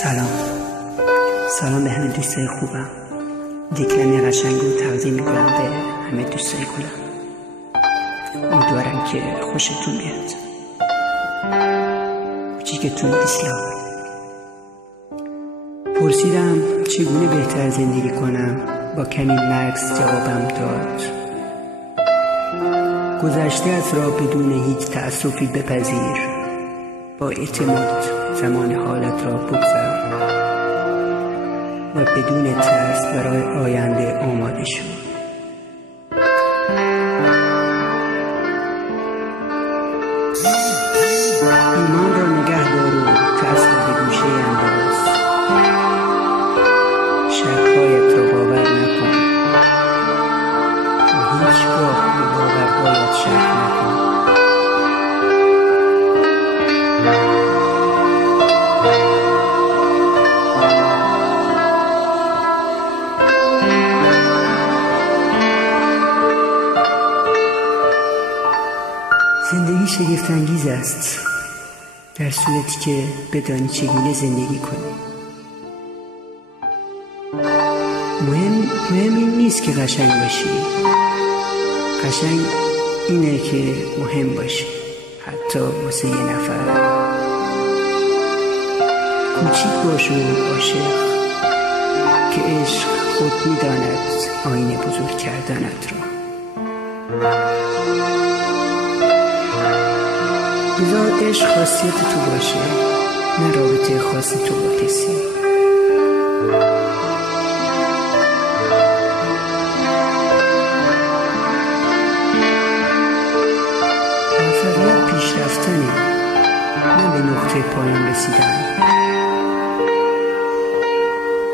سلام به همه دوستای خوبم. دیکلمی قشنگ رو تقدیم میکنم به همه دوستای گلم. امیدوارم که خوشتون بیاد. کوچیکتون اسلام. پرسیدم چگونه بهتر زندگی کنم، با کمی مکث جوابم داد گذشته از را بدون هیچ تأسفی بپذیر، با اعتماد زمان حالت را بگذار و بدون ترس برای آینده آماده شو. ایمان را نگه دار و ترس را به گوشه انداز. شک‌هایت را باور نکن و هیچگاه به باورهایت شک نکن. زندگی شگفت‌انگیز است در صورتی که بدانی چگونه زندگی کنی. مهم این نیست که قشنگ باشی، قشنگ اینه که مهم باشی، حتی واسه یه نفر. کوچیک باش و عاشق، که عشق خود می‌داند آینه بزرگ کردنت را. بذار عشق خاصیت تو باشه، نه رابطه خاصی تو با کسی. موفقیت پیشرفتنه، نه به نقطه پایان رسیدن.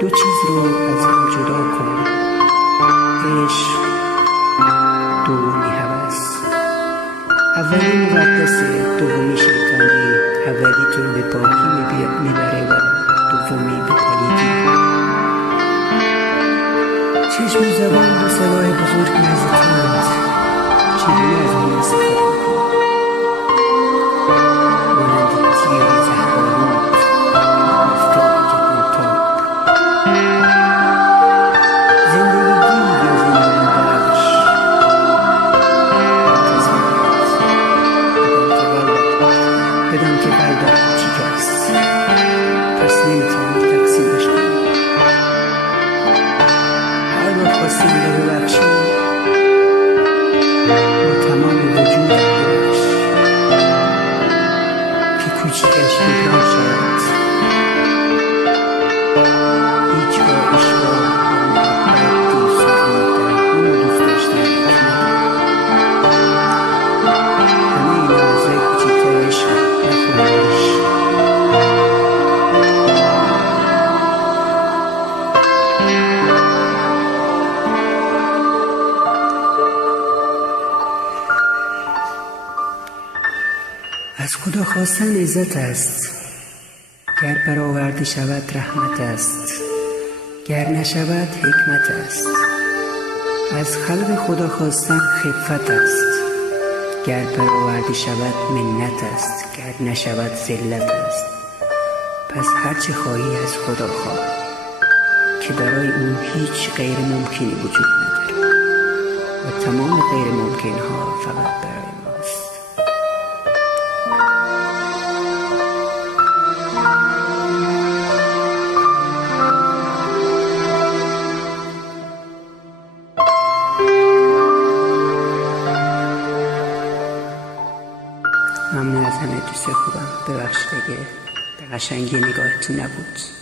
دو چیز رو از هم جدا کن: عشق، دومی هوس. اولی مقدسه، دومی شیطانی. اولی تو رو به پاکی میبره و دومی به پلیدی. چشم و زبان دو سلاح بزرگ نزدند. چگونه از آن استفاده کنی؟ مانند تیر زهرآلود، آفتابی که کوتاه. بدان که قلبت کوچیک است، پس نمیتونی تقسیمش کنی. هر وقت خواستی این را ببخشی، با تمام وجودت ببخش که کوچیکش جبران شود. هیچگاه عشق را با محبت دلسوزی در گم و دوست داشتن نکنی. همه این لحظه کوچیکتر عشق از خدا خواستن عزت است، گر برآورده شود رحمت است، گر نشود حکمت است. از خلق خدا خواستن خفت است، گر برآورده شود منت است، گر نشود ذلت است. پس هرچه خواهی از خدا خواه، که برای اون هیچ غیر ممکنی وجود نداره و تمام غیر ممکنها فقط برای ماست. ممنون از همه دوست خوبم. ببخشید اگه به قشنگی نگاهتون نبود.